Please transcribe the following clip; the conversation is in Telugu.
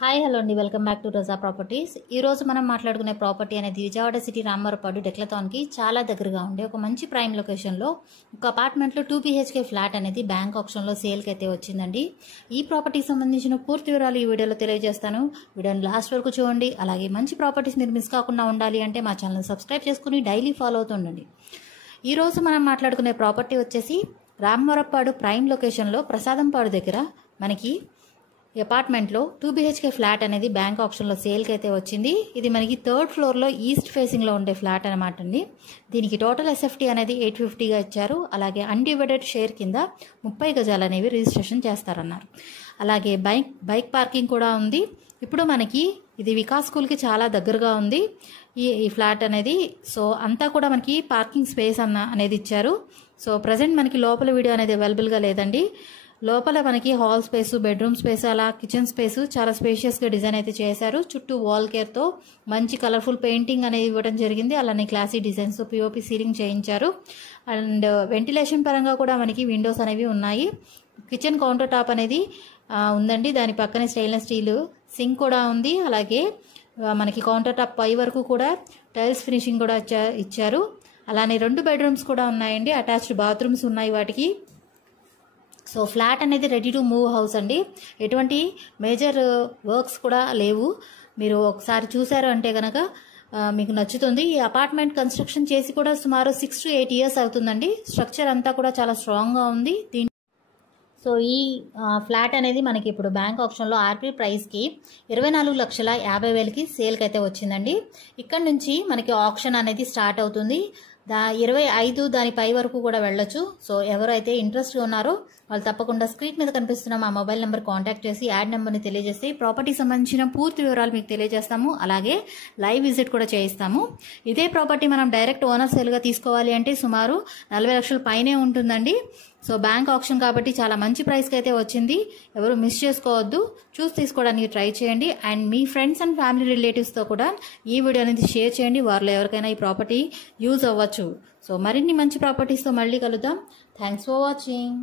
హాయ్ హలో అండి, welcome back to Roja properties. ఈరోజు మనం మాట్లాడుకునే ప్రాపర్టీ అనేది విజయవాడ సిటీ రామవరపాడు డెక్లథాన్కి చాలా దగ్గరగా ఉండే ఒక మంచి ప్రైమ్ లొకేషన్లో ఒక అపార్ట్మెంట్లో 2 BHK ఫ్లాట్ అనేది బ్యాంక్ ఆప్షన్లో సేల్కి అయితే వచ్చిందండి. ఈ ప్రాపర్టీకి సంబంధించిన పూర్తి వివరాలు ఈ వీడియోలో తెలియజేస్తాను. వీడియోని లాస్ట్ వరకు చూడండి. అలాగే మంచి ప్రాపర్టీస్ మీరు మిస్ కాకుండా ఉండాలి అంటే మా ఛానల్ సబ్స్క్రైబ్ చేసుకుని డైలీ ఫాలో అవుతుండండి. ఈరోజు మనం మాట్లాడుకునే ప్రాపర్టీ వచ్చేసి రామవరపాడు ప్రైమ్ లొకేషన్లో ప్రసాదంపాడు దగ్గర మనకి ఈ అపార్ట్మెంట్లో 2 BHK ఫ్లాట్ అనేది బ్యాంక్ ఆప్షన్లో సేల్కి అయితే వచ్చింది. ఇది మనకి 3rd ఫ్లోర్లో ఈస్ట్ ఫేసింగ్లో ఉండే ఫ్లాట్ అనమాట అండి. దీనికి టోటల్ SFT అనేది 850గా ఇచ్చారు. అలాగే అన్డివైడెడ్ షేర్ కింద 30 గజాలు అనేవి రిజిస్ట్రేషన్ చేస్తారన్నారు. అలాగే బైక్ పార్కింగ్ కూడా ఉంది. ఇప్పుడు మనకి ఇది వికాస్ స్కూల్కి చాలా దగ్గరగా ఉంది ఈ ఫ్లాట్ అనేది. సో అంతా కూడా మనకి పార్కింగ్ స్పేస్ అనేది ఇచ్చారు. సో ప్రజెంట్ మనకి లోపల వీడియో అనేది అవైలబుల్గా లేదండి. లోపల మనకి హాల్ స్పేసు, బెడ్రూమ్ స్పేస్, అలా కిచెన్ స్పేసు చాలా స్పేషియస్గా డిజైన్ అయితే చేశారు. చుట్టూ వాల్ కేర్తో మంచి కలర్ఫుల్ పెయింటింగ్ అనేది ఇవ్వడం జరిగింది. అలానే క్లాసీ డిజైన్స్ POP సీలింగ్ చేయించారు. అండ్ వెంటిలేషన్ పరంగా కూడా మనకి విండోస్ అనేవి ఉన్నాయి. కిచెన్ కౌంటర్ టాప్ అనేది ఉందండి. దాని పక్కనే స్టెయిన్లెస్ స్టీల్ సింక్ కూడా ఉంది. అలాగే మనకి కౌంటర్ టాప్ పై వరకు కూడా టైల్స్ ఫినిషింగ్ కూడా ఇచ్చారు. అలానే 2 బెడ్రూమ్స్ కూడా ఉన్నాయండి. అటాచ్డ్ బాత్రూమ్స్ ఉన్నాయి వాటికి. సో ఫ్లాట్ అనేది రెడీ టు మూవ్ హౌస్ అండి. ఎటువంటి మేజర్ వర్క్స్ కూడా లేవు. మీరు ఒకసారి చూసారు అంటే కనుక మీకు నచ్చుతుంది. ఈ అపార్ట్మెంట్ కన్స్ట్రక్షన్ చేసి కూడా సుమారు 6 to 8 years అవుతుందండి. స్ట్రక్చర్ అంతా కూడా చాలా స్ట్రాంగ్గా ఉంది. సో ఈ ఫ్లాట్ అనేది మనకి ఇప్పుడు బ్యాంక్ ఆప్షన్లో RP ప్రైస్కి 24,50,000కి సేల్కి అయితే వచ్చిందండి. ఇక్కడ నుంచి మనకి ఆప్షన్ అనేది స్టార్ట్ అవుతుంది. 25 దాని పై వరకు కూడా వెళ్ళొచ్చు. సో ఎవరైతే ఇంట్రెస్ట్గా ఉన్నారో వాళ్ళు తప్పకుండా స్క్రీన్ మీద కనిపిస్తున్న మా మొబైల్ నెంబర్ కాంటాక్ట్ చేసి యాడ్ నెంబర్ని తెలియజేసి ప్రాపర్టీకి సంబంధించిన పూర్తి వివరాలు మీకు తెలియజేస్తాము. అలాగే లైవ్ విజిట్ కూడా చేయిస్తాము. ఇదే ప్రాపర్టీ మనం డైరెక్ట్ ఓనర్ సేల్గా తీసుకోవాలి అంటే సుమారు 40 లక్షల పైనే ఉంటుందండి. సో బ్యాంక్ ఆప్షన్ కాబట్టి చాలా మంచి ప్రైస్కి అయితే వచ్చింది. ఎవరు మిస్ చేసుకోవద్దు. చూసి తీసుకోవడానికి ట్రై చేయండి. అండ్ మీ ఫ్రెండ్స్ అండ్ ఫ్యామిలీ రిలేటివ్స్తో కూడా ఈ వీడియో అనేది షేర్ చేయండి. వారిలో ఎవరికైనా ఈ ప్రాపర్టీ యూజ్ అవ్వచ్చు. సో మరిన్ని మంచి ప్రాపర్టీస్తో మళ్ళీ కలుద్దాం. Thanks for watching.